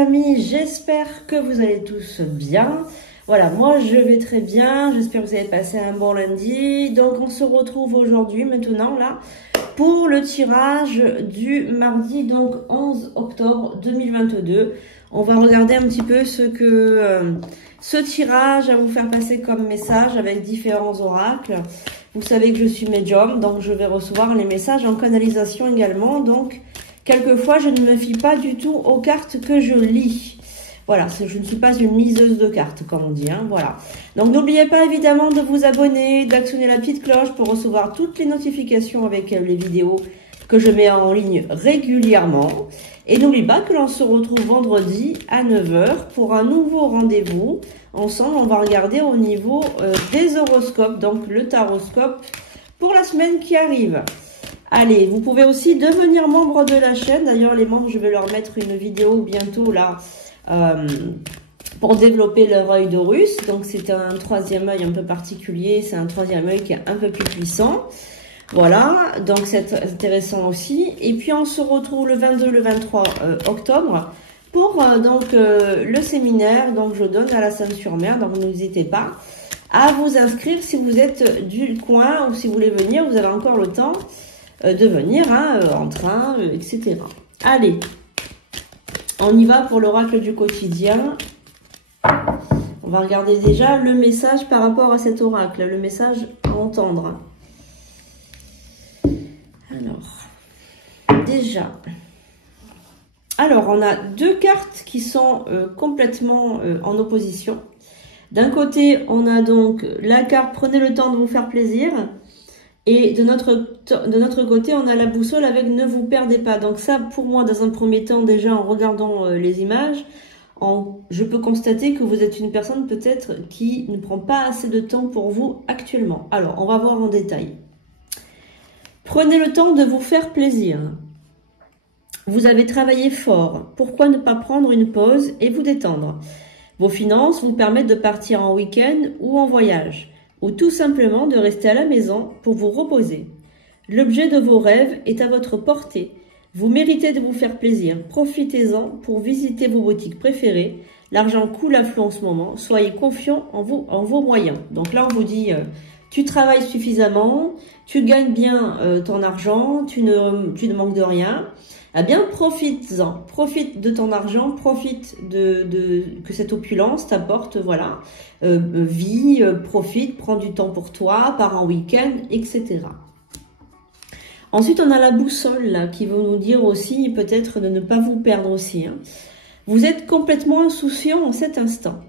amis, j'espère que vous allez tous bien. Voilà, moi je vais très bien, j'espère que vous avez passé un bon lundi. Donc on se retrouve aujourd'hui, maintenant là, pour le tirage du mardi, donc 11 octobre 2022. On va regarder un petit peu ce que ce tirage va vous faire passer comme message avec différents oracles. Vous savez que je suis médium, donc je vais recevoir les messages en canalisation également. Donc, quelquefois, je ne me fie pas du tout aux cartes que je lis. Voilà, je ne suis pas une liseuse de cartes, comme on dit. Hein, voilà. Donc, n'oubliez pas évidemment de vous abonner, d'actionner la petite cloche pour recevoir toutes les notifications avec les vidéos que je mets en ligne régulièrement. Et n'oubliez pas que l'on se retrouve vendredi à 9 h pour un nouveau rendez-vous. Ensemble, on va regarder au niveau des horoscopes, donc le taroscope pour la semaine qui arrive. Allez, vous pouvez aussi devenir membre de la chaîne. D'ailleurs, les membres, je vais leur mettre une vidéo bientôt là pour développer leur œil d'Horus. Donc, c'est un troisième œil un peu particulier. C'est un troisième œil qui est un peu plus puissant. Voilà, donc c'est intéressant aussi. Et puis, on se retrouve le 22, le 23 octobre pour le séminaire. Donc, je donne à la Seine-sur-Mer. Donc, n'hésitez pas à vous inscrire si vous êtes du coin ou si vous voulez venir. Vous avez encore le temps de venir en train, etc. Allez, on y va pour l'oracle du quotidien. On va regarder déjà le message par rapport à cet oracle, le message à entendre. Alors, déjà, on a deux cartes qui sont complètement en opposition. D'un côté, on a donc la carte « Prenez le temps de vous faire plaisir ». Et de notre côté, on a la boussole avec « Ne vous perdez pas ». Donc ça, pour moi, dans un premier temps, déjà en regardant les images, je peux constater que vous êtes une personne peut-être qui ne prend pas assez de temps pour vous actuellement. Alors, on va voir en détail. Prenez le temps de vous faire plaisir. Vous avez travaillé fort. Pourquoi ne pas prendre une pause et vous détendre? Vos finances vous permettent de partir en week-end ou en voyage, ou tout simplement de rester à la maison pour vous reposer. L'objet de vos rêves est à votre portée. Vous méritez de vous faire plaisir. Profitez-en pour visiter vos boutiques préférées. L'argent coule à flot en ce moment. Soyez confiant en vos moyens. Donc là, on vous dit, tu travailles suffisamment, tu gagnes bien ton argent, tu ne manques de rien. Eh bien, profites-en. Profite de ton argent, profite que cette opulence t'apporte, voilà, vie, profite, prends du temps pour toi, pars en week-end, etc. Ensuite, on a la boussole là, qui veut nous dire aussi peut-être de ne pas vous perdre aussi. Hein. Vous êtes complètement insouciant en cet instant.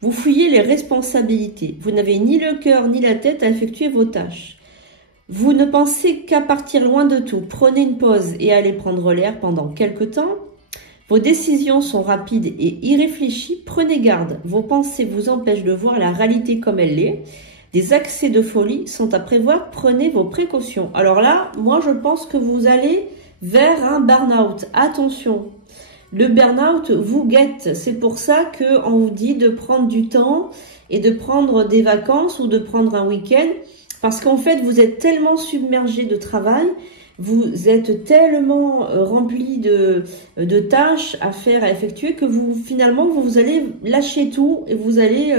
Vous fuyez les responsabilités. Vous n'avez ni le cœur ni la tête à effectuer vos tâches. Vous ne pensez qu'à partir loin de tout. Prenez une pause et allez prendre l'air pendant quelque temps. Vos décisions sont rapides et irréfléchies. Prenez garde. Vos pensées vous empêchent de voir la réalité comme elle est. Des accès de folie sont à prévoir. Prenez vos précautions. Alors là, moi, je pense que vous allez vers un burn-out. Attention, le burn-out vous guette. C'est pour ça qu'on vous dit de prendre du temps et de prendre des vacances ou de prendre un week-end. Parce qu'en fait, vous êtes tellement submergé de travail, vous êtes tellement rempli de tâches à faire, à effectuer, que finalement, vous allez lâcher tout et vous allez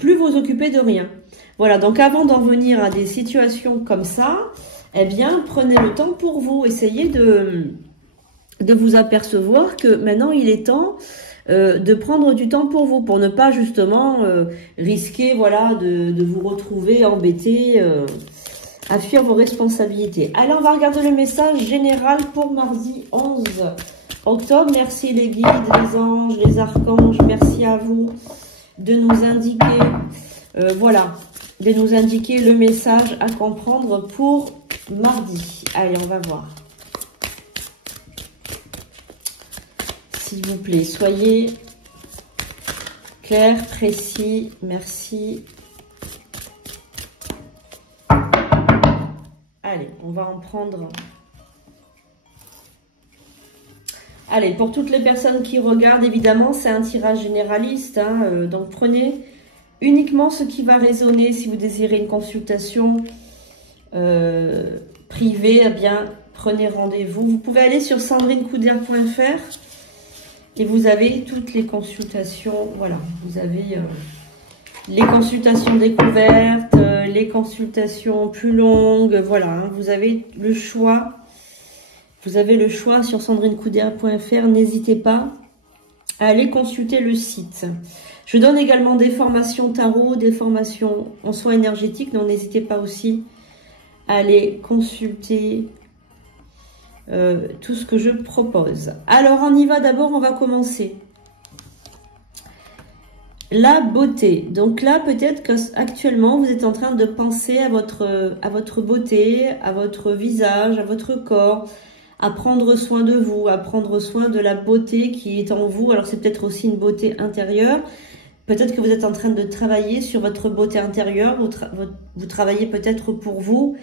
plus vous occuper de rien. Voilà, donc avant d'en venir à des situations comme ça, eh bien, prenez le temps pour vous. Essayez de vous apercevoir que maintenant, il est temps de prendre du temps pour vous, pour ne pas justement risquer, voilà, de vous retrouver embêté, à fuir vos responsabilités. Allez, on va regarder le message général pour mardi 11 octobre. Merci les guides, les anges, les archanges, merci à vous de nous indiquer, voilà, de nous indiquer le message à comprendre pour mardi. Allez, on va voir. S'il vous plaît, soyez clair, précis, merci. Allez, on va en prendre. Allez, pour toutes les personnes qui regardent, évidemment, c'est un tirage généraliste. Hein, donc, prenez uniquement ce qui va résonner. Si vous désirez une consultation privée, eh bien, prenez rendez-vous. Vous pouvez aller sur sandrinecouder.fr. Et vous avez toutes les consultations, voilà, vous avez les consultations découvertes, les consultations plus longues, voilà, hein, vous avez le choix. Vous avez le choix sur sandrinecoudert.fr, n'hésitez pas à aller consulter le site. Je donne également des formations tarot, des formations en soins énergétiques, donc n'hésitez pas aussi à aller consulter tout ce que je propose. Alors on y va d'abord, on va commencer. La beauté. Donc là, peut-être qu'actuellement, vous êtes en train de penser à votre beauté, à votre visage, à votre corps, à prendre soin de vous, à prendre soin de la beauté qui est en vous. Alors c'est peut-être aussi une beauté intérieure. Peut-être que vous êtes en train de travailler sur votre beauté intérieure. Vous travaillez peut-être pour vous,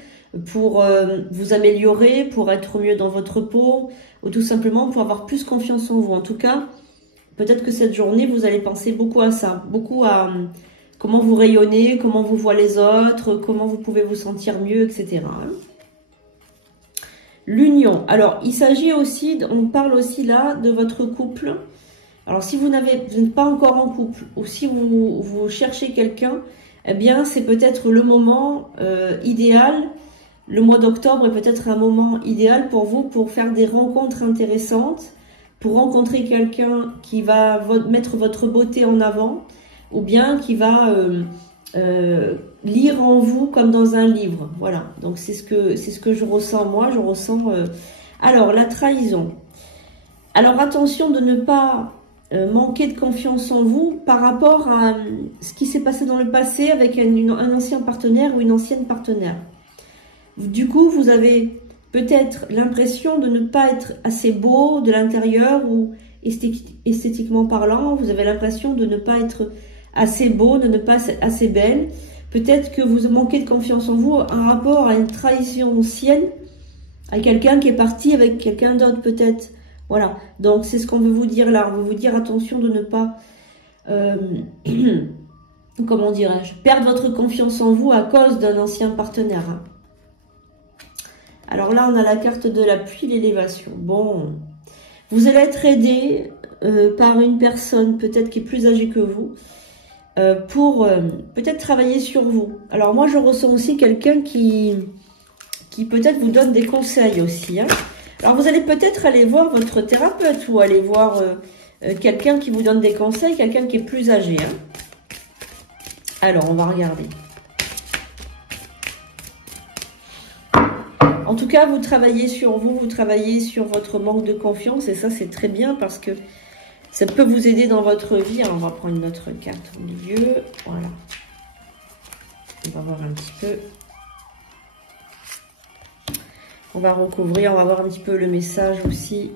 pour vous améliorer, pour être mieux dans votre peau, ou tout simplement pour avoir plus confiance en vous. En tout cas, peut-être que cette journée, vous allez penser beaucoup à ça, beaucoup à comment vous rayonnez, comment vous voient les autres, comment vous pouvez vous sentir mieux, etc. L'union. Alors, il s'agit aussi, on parle aussi là de votre couple. Alors, si vous n'êtes pas encore en couple ou si vous cherchez quelqu'un, eh bien, c'est peut-être le moment idéal. Le mois d'octobre est peut-être un moment idéal pour vous pour faire des rencontres intéressantes, pour rencontrer quelqu'un qui va mettre votre beauté en avant ou bien qui va lire en vous comme dans un livre. Voilà, donc c'est ce que je ressens moi, je ressens... Alors, la trahison. Alors, attention de ne pas manquer de confiance en vous par rapport à ce qui s'est passé dans le passé avec un ancien partenaire ou une ancienne partenaire. Du coup, vous avez peut-être l'impression de ne pas être assez beau de l'intérieur ou esthétiquement parlant. Vous avez l'impression de ne pas être assez beau, de ne pas être assez belle. Peut-être que vous manquez de confiance en vous en rapport à une trahison ancienne, à quelqu'un qui est parti avec quelqu'un d'autre peut-être. Voilà, donc c'est ce qu'on veut vous dire là. On veut vous dire attention de ne pas, comment dirais-je, perdre votre confiance en vous à cause d'un ancien partenaire. Hein. Alors là, on a la carte de l'appui, l'élévation. Bon, vous allez être aidé par une personne peut-être qui est plus âgée que vous pour peut-être travailler sur vous. Alors moi, je ressens aussi quelqu'un qui peut-être vous donne des conseils aussi. Hein. Alors vous allez peut-être aller voir votre thérapeute ou aller voir quelqu'un qui vous donne des conseils, quelqu'un qui est plus âgé. Hein. Alors, on va regarder. En tout cas, vous travaillez sur vous, vous travaillez sur votre manque de confiance et ça, c'est très bien parce que ça peut vous aider dans votre vie. Alors, on va prendre une autre carte au milieu. Voilà. On va voir un petit peu. On va recouvrir, on va voir un petit peu le message aussi.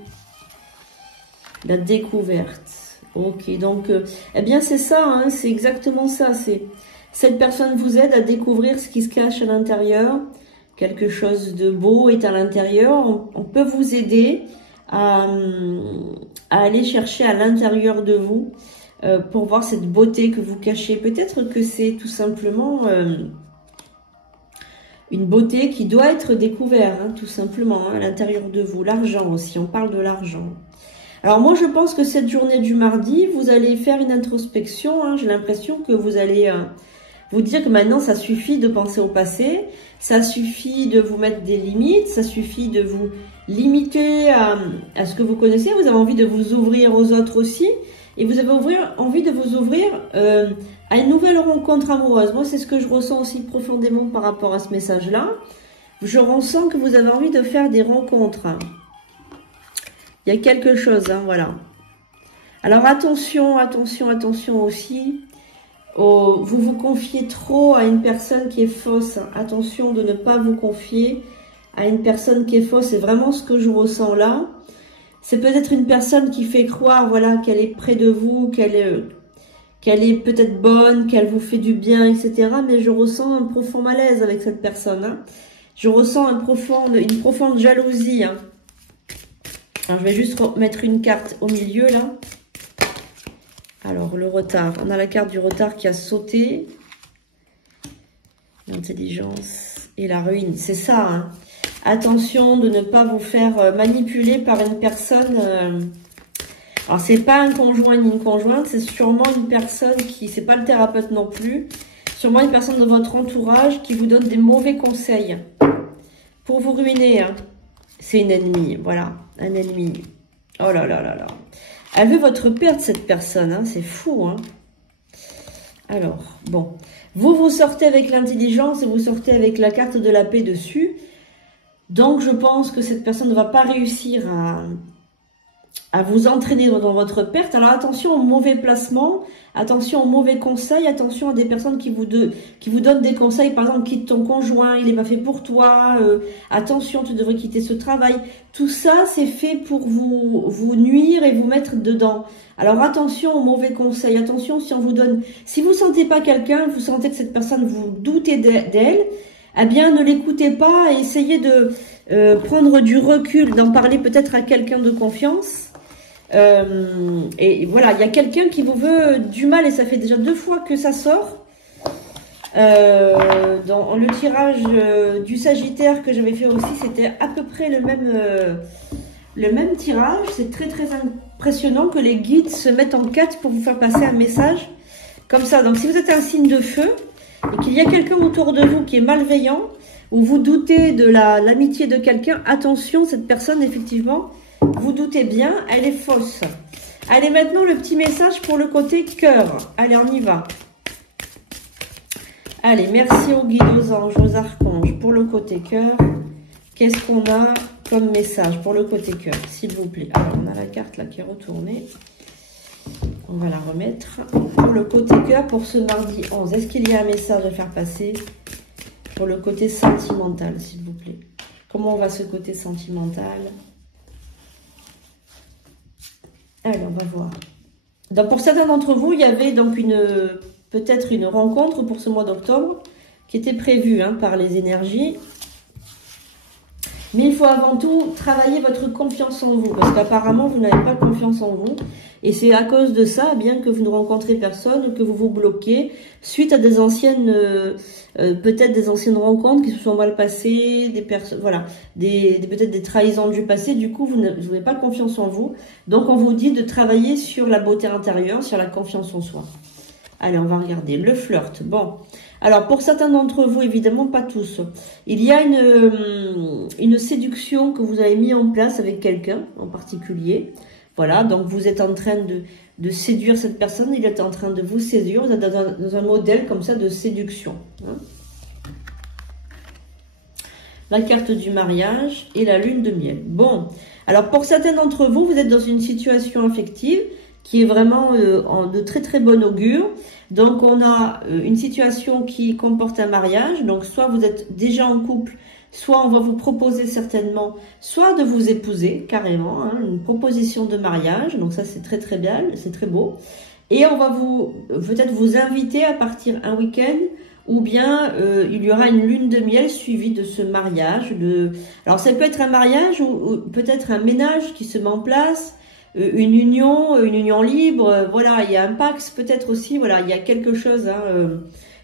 La découverte. Ok, donc, eh bien, c'est ça, hein, c'est exactement ça. Cette personne vous aide à découvrir ce qui se cache à l'intérieur. Quelque chose de beau est à l'intérieur. On peut vous aider à aller chercher à l'intérieur de vous pour voir cette beauté que vous cachez. Peut-être que c'est tout simplement une beauté qui doit être découverte, hein, tout simplement, hein, à l'intérieur de vous. L'argent aussi, on parle de l'argent. Alors moi, je pense que cette journée du mardi, vous allez faire une introspection. Hein, j'ai l'impression que vous allez... vous dire que maintenant, ça suffit de penser au passé, ça suffit de vous mettre des limites, ça suffit de vous limiter à ce que vous connaissez. Vous avez envie de vous ouvrir aux autres aussi. Et vous avez envie de vous ouvrir à une nouvelle rencontre amoureuse. Moi, c'est ce que je ressens aussi profondément par rapport à ce message-là. Je ressens que vous avez envie de faire des rencontres. Il y a quelque chose, hein, voilà. Alors, attention, attention, attention aussi. Vous vous confiez trop à une personne qui est fausse. Attention de ne pas vous confier à une personne qui est fausse. C'est vraiment ce que je ressens là. C'est peut-être une personne qui fait croire, voilà, qu'elle est près de vous, qu'elle est peut-être bonne, qu'elle vous fait du bien, etc. Mais je ressens un profond malaise avec cette personne. Hein. Je ressens une profonde jalousie. Hein. Alors, je vais juste mettre une carte au milieu là. Alors, le retard. On a la carte du retard qui a sauté. L'intelligence et la ruine. C'est ça. Hein. Attention de ne pas vous faire manipuler par une personne. Alors, c'est pas un conjoint ni une conjointe, c'est sûrement une personne qui, c'est pas le thérapeute non plus, sûrement une personne de votre entourage qui vous donne des mauvais conseils pour vous ruiner. Hein. C'est une ennemie, voilà, un ennemi. Oh là là là là. Elle veut votre perte, cette personne, hein, c'est fou. Hein. Alors, bon, vous sortez avec l'intelligence et vous sortez avec la carte de la paix dessus. Donc, je pense que cette personne ne va pas réussir à vous entraîner dans votre perte. Alors, attention aux mauvais placements, attention aux mauvais conseils, attention à des personnes qui vous donnent des conseils. Par exemple, quitte ton conjoint, il n'est pas fait pour toi. Attention, tu devrais quitter ce travail. Tout ça, c'est fait pour vous nuire et vous mettre dedans. Alors, attention aux mauvais conseils. Attention si on vous donne... Si vous sentez pas quelqu'un, vous sentez que cette personne, vous doutez d'elle, eh bien, ne l'écoutez pas et essayez de prendre du recul, d'en parler peut-être à quelqu'un de confiance. Et voilà, il y a quelqu'un qui vous veut du mal et ça fait déjà 2 fois que ça sort. Dans le tirage du Sagittaire que j'avais fait aussi, c'était à peu près le même tirage. C'est très très impressionnant que les guides se mettent en quête pour vous faire passer un message comme ça. Donc si vous êtes un signe de feu et qu'il y a quelqu'un autour de vous qui est malveillant ou vous doutez de l'amitié de quelqu'un, attention, cette personne effectivement, vous doutez bien, elle est fausse. Allez, maintenant le petit message pour le côté cœur. Allez, on y va. Allez, merci aux guides, aux anges, aux archanges pour le côté cœur. Qu'est-ce qu'on a comme message pour le côté cœur, s'il vous plaît? Alors, on a la carte là qui est retournée. On va la remettre. Pour le côté cœur, pour ce mardi 11, est-ce qu'il y a un message à faire passer pour le côté sentimental, s'il vous plaît? Comment va ce côté sentimental? Alors, on va voir. Donc, pour certains d'entre vous, il y avait donc peut-être une rencontre pour ce mois d'octobre qui était prévue par les énergies. Mais il faut avant tout travailler votre confiance en vous, parce qu'apparemment, vous n'avez pas confiance en vous. Et c'est à cause de ça, bien que vous ne rencontrez personne, que vous vous bloquez, suite à des anciennes, peut-être des anciennes rencontres qui se sont mal passées, des personnes, voilà, peut-être des trahisons du passé. Du coup, vous n'avez pas confiance en vous. Donc, on vous dit de travailler sur la beauté intérieure, sur la confiance en soi. Allez, on va regarder. Le flirt. Bon. Alors, pour certains d'entre vous, évidemment, pas tous. Il y a une séduction que vous avez mis en place avec quelqu'un en particulier. Voilà, donc vous êtes en train de séduire cette personne, il est en train de vous séduire, vous êtes dans un modèle comme ça de séduction. Hein. La carte du mariage et la lune de miel. Bon, alors pour certains d'entre vous, vous êtes dans une situation affective qui est vraiment de très très bon augure. Donc on a une situation qui comporte un mariage, donc soit vous êtes déjà en couple, soit on va vous proposer certainement, soit de vous épouser carrément, une proposition de mariage, donc ça c'est très très bien, c'est très beau. Et on va peut-être vous inviter à partir un week-end, ou bien il y aura une lune de miel suivie de ce mariage. Alors ça peut être un mariage ou peut-être un ménage qui se met en place, une union libre, voilà, il y a un pax peut-être aussi, voilà, il y a quelque chose,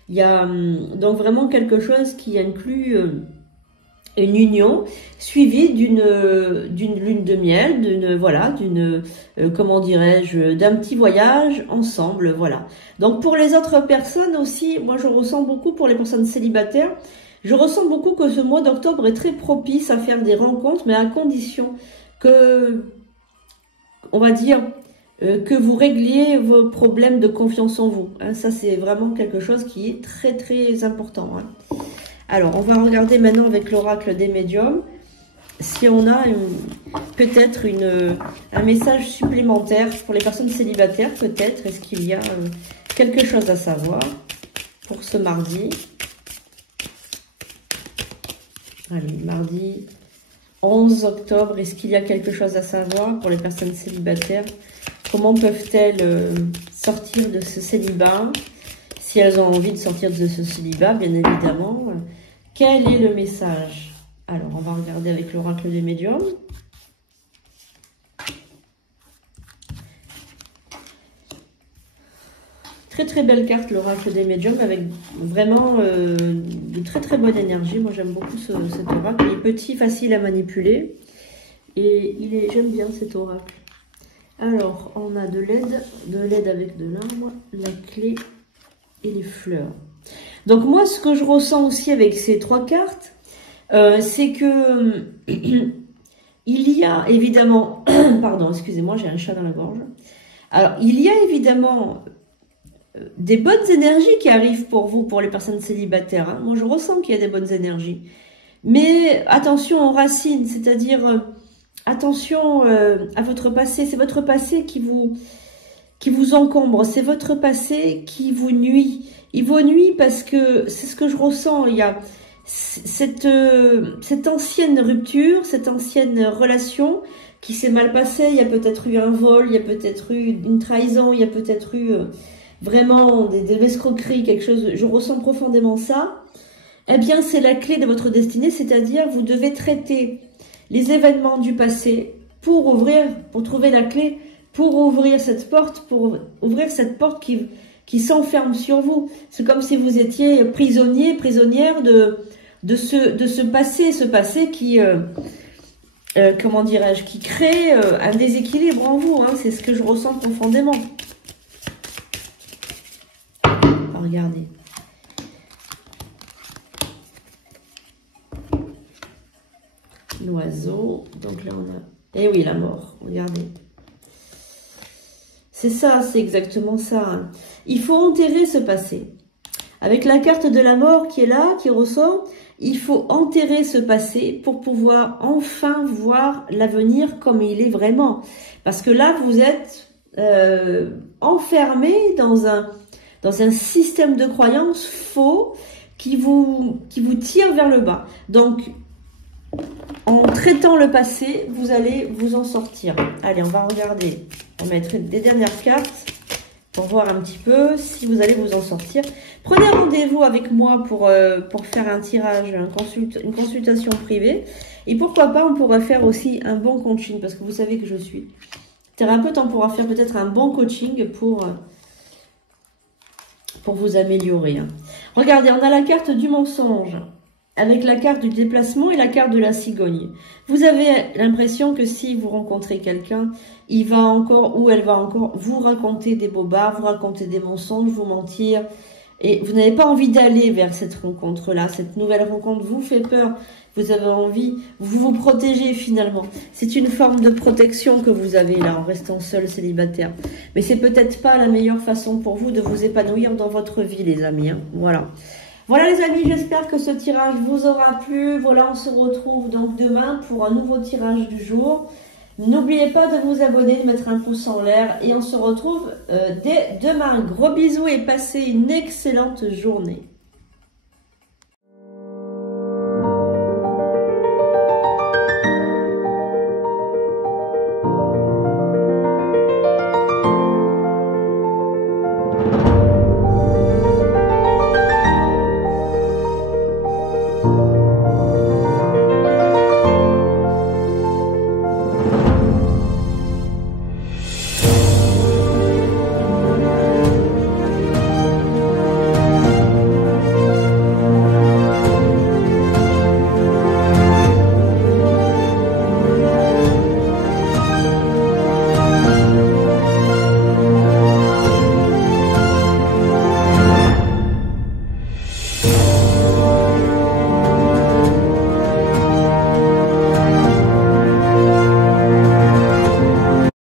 il y a donc vraiment quelque chose qui inclut une union suivie d'une lune de miel, comment dirais-je, d'un petit voyage ensemble, voilà. Donc pour les autres personnes aussi, moi je ressens beaucoup pour les personnes célibataires, je ressens beaucoup que ce mois d'octobre est très propice à faire des rencontres, mais à condition que, on va dire, que vous régliez vos problèmes de confiance en vous. Hein, ça c'est vraiment quelque chose qui est très très important. Hein. Alors, on va regarder maintenant avec l'oracle des médiums si on a peut-être un message supplémentaire pour les personnes célibataires, peut-être. Est-ce qu'il y a quelque chose à savoir pour ce mardi? Allez, mardi 11 octobre, est-ce qu'il y a quelque chose à savoir pour les personnes célibataires? Comment peuvent-elles sortir de ce célibat? Si elles ont envie de sortir de ce célibat, bien évidemment. Quel est le message? Alors, on va regarder avec l'oracle des médiums. Très très belle carte, l'oracle des médiums, avec vraiment de très très bonne énergie. Moi, j'aime beaucoup cet oracle. Il est petit, facile à manipuler. Et j'aime bien cet oracle. Alors, on a de l'aide avec de l'arbre, la clé et les fleurs. Donc moi, ce que je ressens aussi avec ces 3 cartes, c'est que il y a évidemment, pardon, excusez-moi, j'ai un chat dans la gorge. Alors, il y a évidemment des bonnes énergies qui arrivent pour vous, pour les personnes célibataires. Hein. Moi, je ressens qu'il y a des bonnes énergies. Mais attention aux racines, c'est-à-dire attention à votre passé. C'est votre passé qui vous encombre, c'est votre passé qui vous nuit. Il vous nuit parce que c'est ce que je ressens. Il y a cette ancienne rupture, cette ancienne relation qui s'est mal passée. Il y a peut-être eu un vol, il y a peut-être eu une trahison, il y a peut-être eu vraiment des escroqueries, quelque chose. Je ressens profondément ça. Eh bien, c'est la clé de votre destinée, c'est-à-dire vous devez traiter les événements du passé pour trouver la clé, pour ouvrir cette porte qui s'enferme sur vous. C'est comme si vous étiez prisonnière de ce passé qui, comment dirais-je, qui crée un déséquilibre en vous. Hein. C'est ce que je ressens profondément. Regardez. L'oiseau. Donc là, on a... Eh oui, la mort. Regardez. C'est ça, c'est exactement ça. Hein. Il faut enterrer ce passé. Avec la carte de la mort qui est là, qui ressort, il faut enterrer ce passé pour pouvoir enfin voir l'avenir comme il est vraiment. Parce que là, vous êtes enfermé dans un système de croyances faux qui vous tire vers le bas. Donc, en traitant le passé, vous allez vous en sortir. Allez, on va regarder. On va mettre des dernières cartes pour voir un petit peu si vous allez vous en sortir. Prenez rendez-vous avec moi pour faire un tirage, une consultation privée. Et pourquoi pas, on pourra faire aussi un bon coaching, parce que vous savez que je suis thérapeute, on pourra faire peut-être un bon coaching pour vous améliorer. Hein. Regardez, on a la carte du mensonge, avec la carte du déplacement et la carte de la cigogne. Vous avez l'impression que si vous rencontrez quelqu'un, il va encore ou elle va encore vous raconter des bobards, vous raconter des mensonges, vous mentir. Et vous n'avez pas envie d'aller vers cette rencontre-là. Cette nouvelle rencontre vous fait peur. Vous avez envie, vous vous protégez finalement. C'est une forme de protection que vous avez là en restant seul, célibataire. Mais c'est peut-être pas la meilleure façon pour vous de vous épanouir dans votre vie, les amis. Hein. Voilà. Voilà les amis, j'espère que ce tirage vous aura plu. Voilà, on se retrouve donc demain pour un nouveau tirage du jour. N'oubliez pas de vous abonner, de mettre un pouce en l'air et on se retrouve dès demain. Gros bisous et passez une excellente journée.